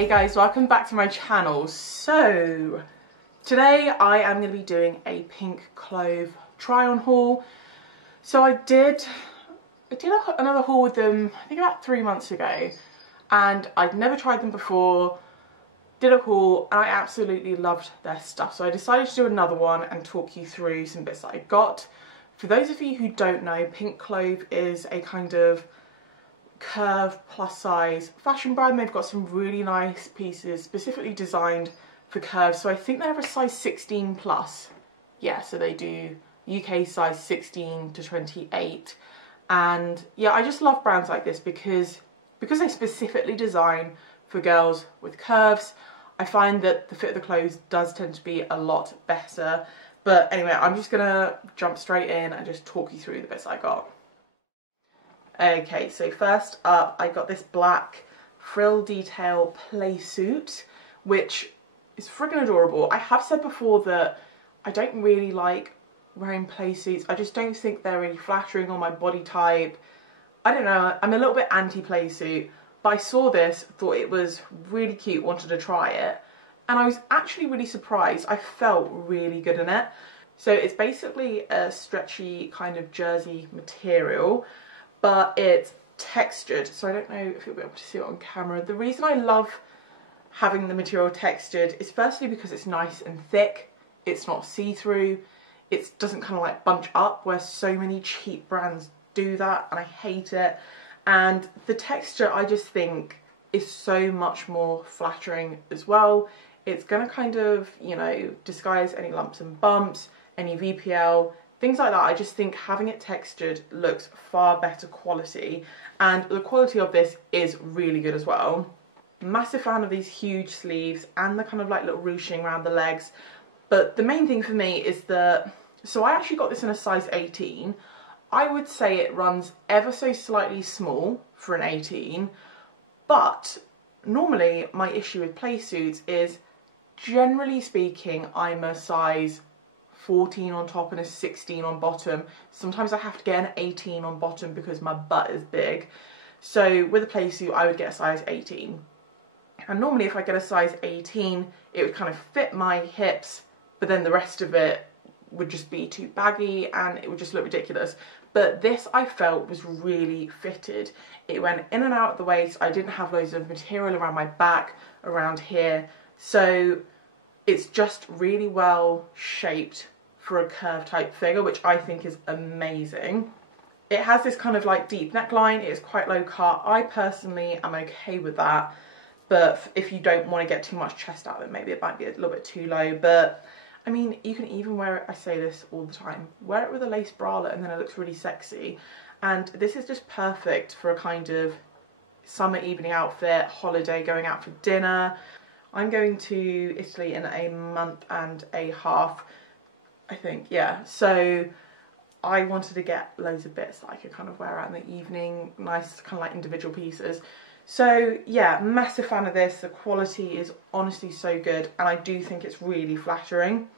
Hey guys, welcome back to my channel. So today I am going to be doing a pink Clove try on haul. So I did another haul with them I think about 3 months ago, and I'd never tried them before. Did a haul and I absolutely loved their stuff, so I decided to do another one and talk you through some bits that I got. For those of you who don't know, Pink Clove is a kind of curve plus size fashion brand. They've got some really nice pieces specifically designed for curves, so I think they have a size 16 plus. Yeah, so they do UK size 16 to 28, and yeah, I just love brands like this because they specifically design for girls with curves. I find that the fit of the clothes does tend to be a lot better. But anyway, I'm just gonna jump straight in and just talk you through the bits I got. Okay, so first up, I got this black frill detail play suit, which is friggin' adorable. I have said before that I don't really like wearing play suits. I just don't think they're really flattering on my body type. I don't know, I'm a little bit anti-play suit, but I saw this, thought it was really cute, wanted to try it, and I was actually really surprised. I felt really good in it. So it's basically a stretchy kind of jersey material, but it's textured, so I don't know if you'll be able to see it on camera. The reason I love having the material textured is firstly because it's nice and thick, it's not see-through, it doesn't kind of like bunch up where so many cheap brands do that, and I hate it. And the texture, I just think, is so much more flattering as well. It's going to kind of, you know, disguise any lumps and bumps, any VPL, things like that. I just think having it textured looks far better quality, and the quality of this is really good as well. Massive fan of these huge sleeves and the kind of like little ruching around the legs. But the main thing for me is that, so I actually got this in a size 18. I would say it runs ever so slightly small for an 18, but normally my issue with play suits is, generally speaking, I'm a size 14 on top and a 16 on bottom. Sometimes I have to get an 18 on bottom because my butt is big. So with a play suit, I would get a size 18. And normally if I get a size 18, it would kind of fit my hips, but then the rest of it would just be too baggy and it would just look ridiculous. But this, I felt, was really fitted. It went in and out of the waist. I didn't have loads of material around my back, around here. So it's just really well shaped for a curve type figure, which I think is amazing. It has this kind of like deep neckline. It is quite low cut. I personally am okay with that, but if you don't want to get too much chest out, then maybe it might be a little bit too low. But I mean, you can even wear it, I say this all the time, wear it with a lace bralette and then it looks really sexy. And this is just perfect for a kind of summer evening outfit, holiday, going out for dinner. I'm going to Italy in a month and a half, I think, yeah. So I wanted to get loads of bits that I could kind of wear out in the evening, nice kind of like individual pieces. So yeah, massive fan of this. The quality is honestly so good, and I do think it's really flattering.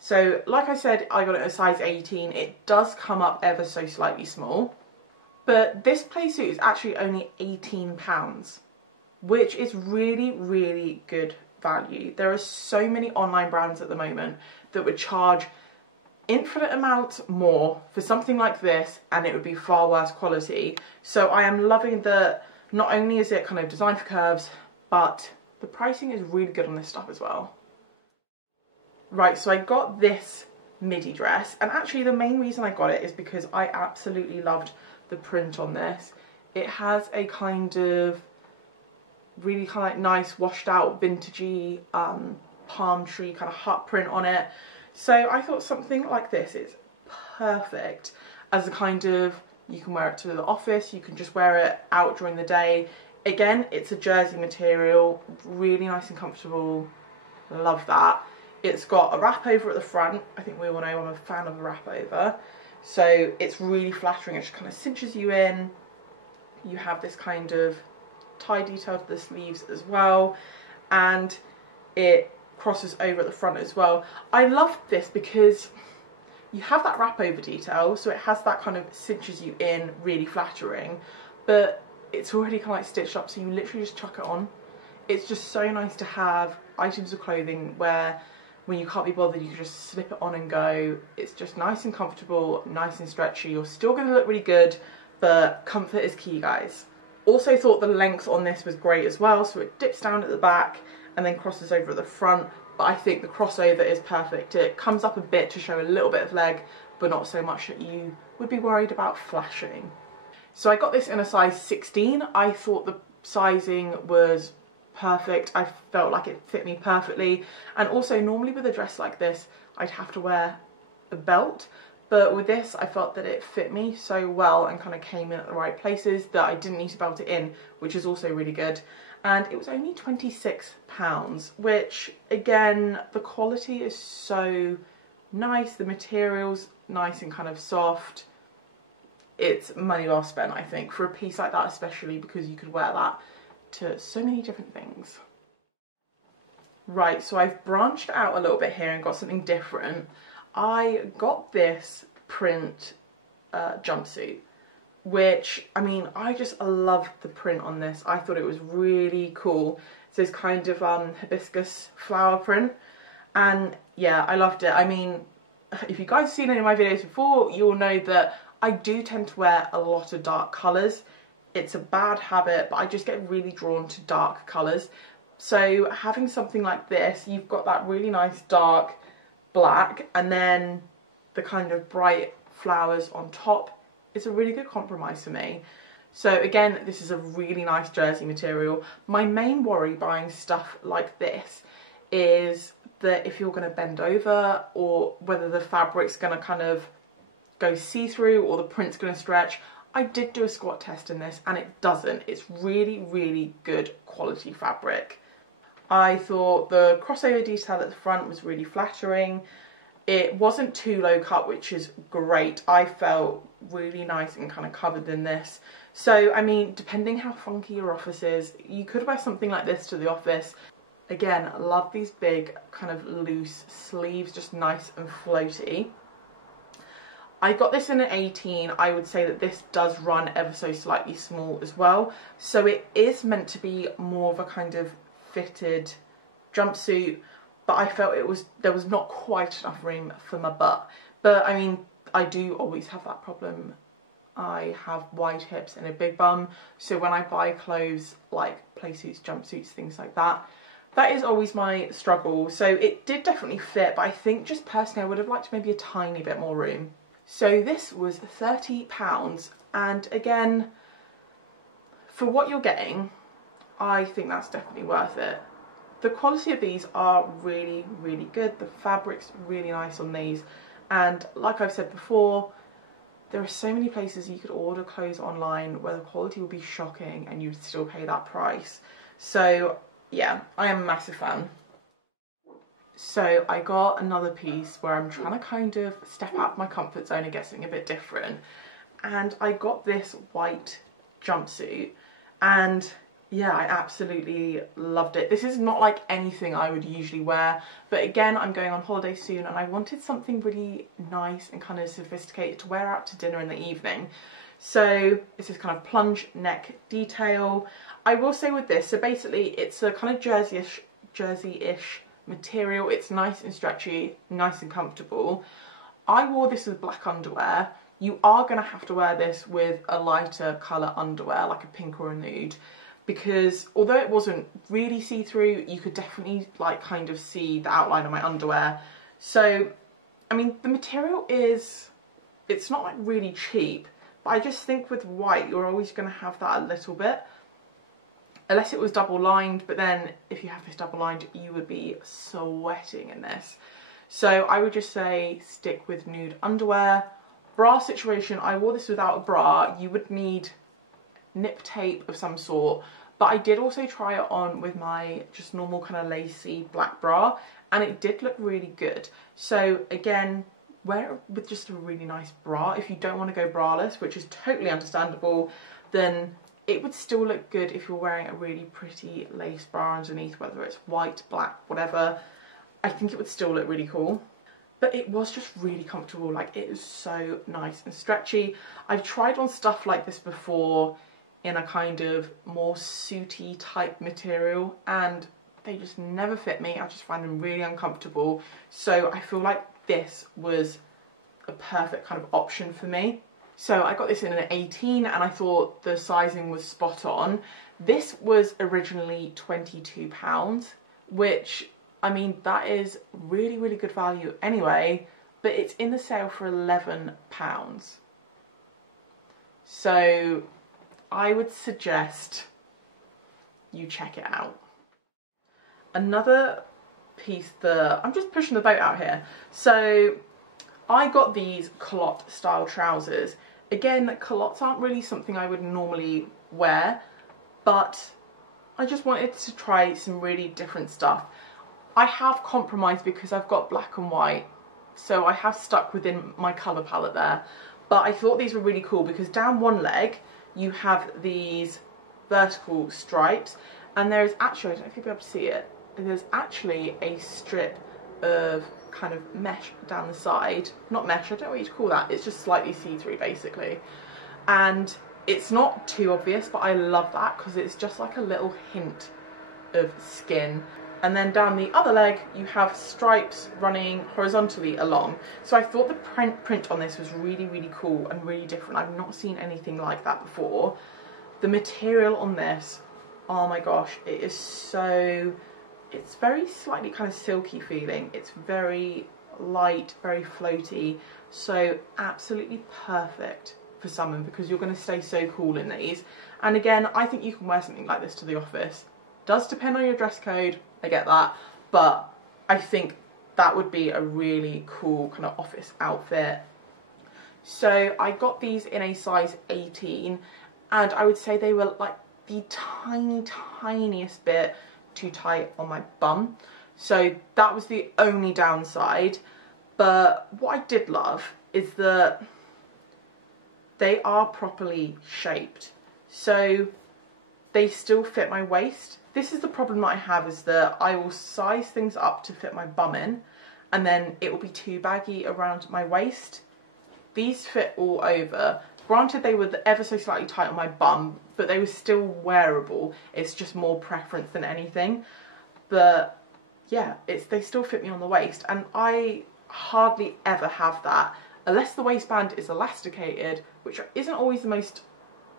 So like I said, I got it a size 18. It does come up ever so slightly small, but this play suit is actually only £18, which is really, really good value. There are so many online brands at the moment that would charge infinite amounts more for something like this, and it would be far worse quality. So I am loving that not only is it kind of designed for curves, but the pricing is really good on this stuff as well. Right, so I got this midi dress, and actually the main reason I got it is because I absolutely loved the print on this. It has a kind of really kind of like nice washed out vintagey palm tree kind of hut print on it. So I thought something like this is perfect as a kind of, you can wear it to the office, you can just wear it out during the day. Again, it's a jersey material, really nice and comfortable, love that. It's got a wrap over at the front. I think we all know I'm a fan of a wrap over. So it's really flattering, it just kind of cinches you in. You have this kind of tie detail to the sleeves as well, and it crosses over at the front as well. I love this because you have that wrap over detail, so it has that kind of cinches you in, really flattering, but it's already kind of like stitched up, so you literally just chuck it on. it's just so nice to have items of clothing where when you can't be bothered you can just slip it on and go. It's just nice and comfortable, nice and stretchy. You're still going to look really good, but comfort is key, guys. Also thought the length on this was great as well, so it dips down at the back and then crosses over at the front, but I think the crossover is perfect. It comes up a bit to show a little bit of leg, but not so much that you would be worried about flashing. So I got this in a size 16. I thought the sizing was perfect. I felt like it fit me perfectly, and also normally with a dress like this I'd have to wear a belt, but with this I felt that it fit me so well and kind of came in at the right places that I didn't need to belt it in, which is also really good. And it was only £26, which again, the quality is so nice, the material's nice and kind of soft. It's money well spent, I think, for a piece like that, especially because you could wear that to so many different things. Right, so I've branched out a little bit here and got something different. I got this print jumpsuit, which, I mean, I just loved the print on this. I thought it was really cool. It's this kind of hibiscus flower print, and yeah, I loved it. I mean, if you guys have seen any of my videos before, you'll know that I do tend to wear a lot of dark colours. It's a bad habit, but I just get really drawn to dark colours. So having something like this, you've got that really nice dark black and then the kind of bright flowers on top. It's a really good compromise for me. So again, this is a really nice jersey material. My main worry buying stuff like this is that if you're going to bend over, or whether the fabric's going to kind of go see-through or the print's going to stretch. I did do a squat test in this and it doesn't. It's really, really good quality fabric. I thought the crossover detail at the front was really flattering. It wasn't too low cut, which is great. I felt really nice and kind of covered in this. So, I mean, depending how funky your office is, you could wear something like this to the office. Again, I love these big kind of loose sleeves, just nice and floaty. I got this in an 18. I would say that this does run ever so slightly small as well. So it is meant to be more of a kind of fitted jumpsuit, but I felt there was not quite enough room for my butt. But I mean, I do always have that problem. I have wide hips and a big bum, so when I buy clothes like playsuits, jumpsuits, things like that, that is always my struggle. So it did definitely fit, but I think just personally I would have liked maybe a tiny bit more room. So this was £30, and again, for what you're getting, I think that's definitely worth it. The quality of these are really, really good. The fabric's really nice on these, and like I've said before, there are so many places you could order clothes online where the quality will be shocking and you'd still pay that price. So yeah, I am a massive fan. So I got another piece where I'm trying to kind of step out of my comfort zone and get something a bit different. And I got this white jumpsuit, and yeah, I absolutely loved it. This is not like anything I would usually wear, but again, I'm going on holiday soon and I wanted something really nice and kind of sophisticated to wear out to dinner in the evening. So it's this kind of plunge neck detail. I will say with this, so basically it's a kind of jersey-ish material. It's nice and stretchy, nice and comfortable. I wore this with black underwear. You are going to have to wear this with a lighter colour underwear, like a pink or a nude, because although it wasn't really see-through, you could definitely like kind of see the outline of my underwear. So, I mean, the material is, it's not like really cheap, but I just think with white, you're always going to have that a little bit. Unless it was double lined, but then if you have this double lined, you would be sweating in this. So I would just say stick with nude underwear. Bra situation, I wore this without a bra. You would need nip tape of some sort, but I did also try it on with my just normal kind of lacy black bra, and it did look really good. So again, wear it with just a really nice bra. If you don't want to go braless, which is totally understandable, then it would still look good if you're wearing a really pretty lace bra underneath, whether it's white, black, whatever. I think it would still look really cool. But it was just really comfortable. Like, it is so nice and stretchy. I've tried on stuff like this before in a kind of more suity type material, and they just never fit me. I just find them really uncomfortable. So I feel like this was a perfect kind of option for me. So I got this in an 18 and I thought the sizing was spot on. This was originally £22, which, I mean, that is really, really good value anyway, but it's in the sale for £11. So I would suggest you check it out. Another piece that I'm just pushing the boat out here. So I got these culotte style trousers. Again, culottes aren't really something I would normally wear, but I just wanted to try some really different stuff. I have compromised because I've got black and white, so I have stuck within my colour palette there. But I thought these were really cool because down one leg you have these vertical stripes, and there is actually, I don't know if you'll be able to see it, there's actually a strip of kind of mesh down the side. Not mesh, I don't know what you'd call that, it's just slightly see-through basically. And it's not too obvious, but I love that because it's just like a little hint of skin. And then down the other leg you have stripes running horizontally along. So I thought the print on this was really, really cool and really different. I've not seen anything like that before. The material on this, oh my gosh, it is so, it's very slightly kind of silky feeling. It's very light, very floaty, so absolutely perfect for summer because you're going to stay so cool in these. And again, I think you can wear something like this to the office. Does depend on your dress code, I get that, but I think that would be a really cool kind of office outfit. So I got these in a size 18, and I would say they were like the tiniest bit too tight on my bum. So that was the only downside. But what I did love is that they are properly shaped. So they still fit my waist. This is the problem that I have, is that I will size things up to fit my bum in, and then it will be too baggy around my waist. These fit all over. Granted, they were ever so slightly tight on my bum, but they were still wearable. It's just more preference than anything. But yeah, they still fit me on the waist, and I hardly ever have that unless the waistband is elasticated, which isn't always the most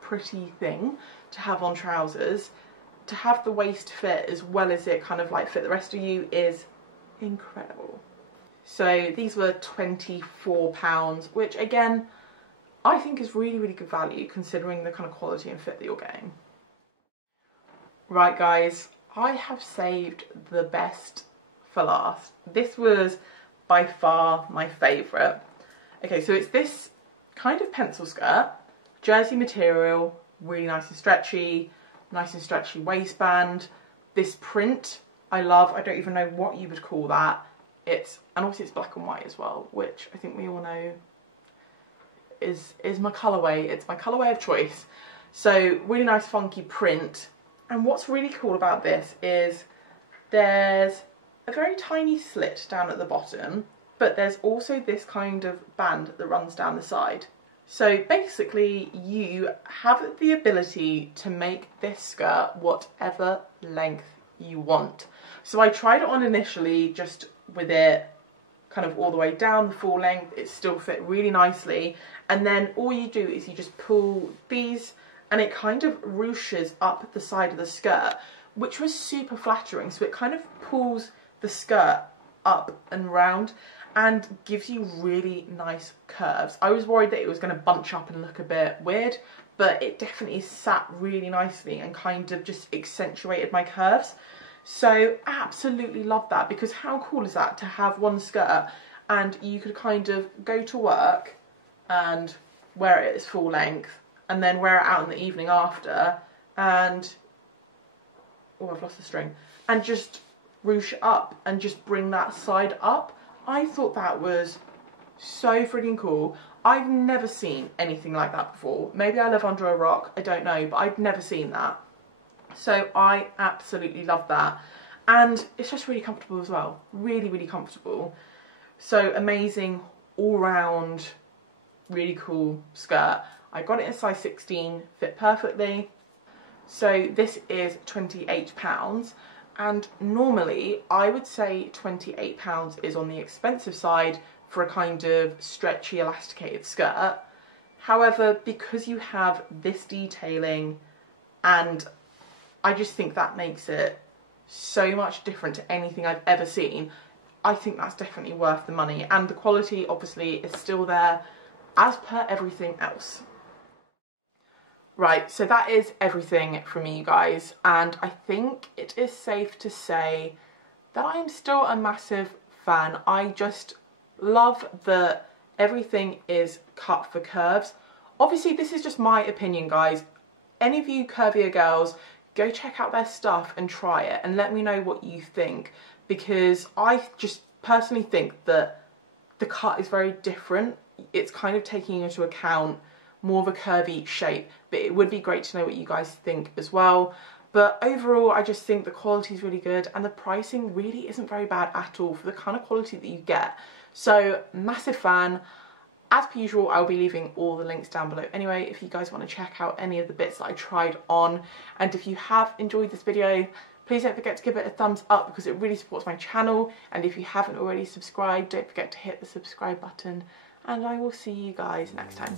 pretty thing to have on trousers. To have the waist fit as well as it kind of like fit the rest of you is incredible. So these were £24, which again, I think is really, really good value considering the kind of quality and fit that you're getting. Right guys, I have saved the best for last. This was by far my favourite. Okay, so it's this kind of pencil skirt, jersey material, really nice and stretchy waistband. This print I love. I don't even know what you would call that. And obviously it's black and white as well, which I think we all know is my colourway. It's my colourway of choice. So really nice funky print. And what's really cool about this is there's a very tiny slit down at the bottom, but there's also this kind of band that runs down the side. So basically you have the ability to make this skirt whatever length you want. So I tried it on initially just with it kind of all the way down the full length. It still fit really nicely, and then all you do is you just pull these and it kind of ruches up the side of the skirt, which was super flattering. So it kind of pulls the skirt up and round and gives you really nice curves. I was worried that it was going to bunch up and look a bit weird, but it definitely sat really nicely and kind of just accentuated my curves. So absolutely love that, because how cool is that to have one skirt and you could kind of go to work and wear it as full length and then wear it out in the evening after and, oh, I've lost the string, and just ruche it up and just bring that side up. I thought that was so freaking cool. I've never seen anything like that before. Maybe I live under a rock, I don't know, but I've never seen that. So I absolutely love that. And it's just really comfortable as well. Really, really comfortable. So amazing, all round, really cool skirt. I got it in size 16, fit perfectly. So this is £28, and normally I would say £28 is on the expensive side for a kind of stretchy elasticated skirt. However, because you have this detailing, and I just think that makes it so much different to anything I've ever seen, I think that's definitely worth the money, and the quality obviously is still there as per everything else. Right, so that is everything from me, you guys, and I think it is safe to say that I am still a massive fan. I just love that everything is cut for curves. Obviously, this is just my opinion, guys. Any of you curvier girls, go check out their stuff and try it and let me know what you think, because I just personally think that the cut is very different. It's kind of taking into account more of a curvy shape, but it would be great to know what you guys think as well. But overall, I just think the quality is really good and the pricing really isn't very bad at all for the kind of quality that you get. So massive fan. As per usual, I'll be leaving all the links down below anyway if you guys want to check out any of the bits that I tried on. And if you have enjoyed this video, please don't forget to give it a thumbs up because it really supports my channel. And if you haven't already subscribed, don't forget to hit the subscribe button. And I will see you guys next time.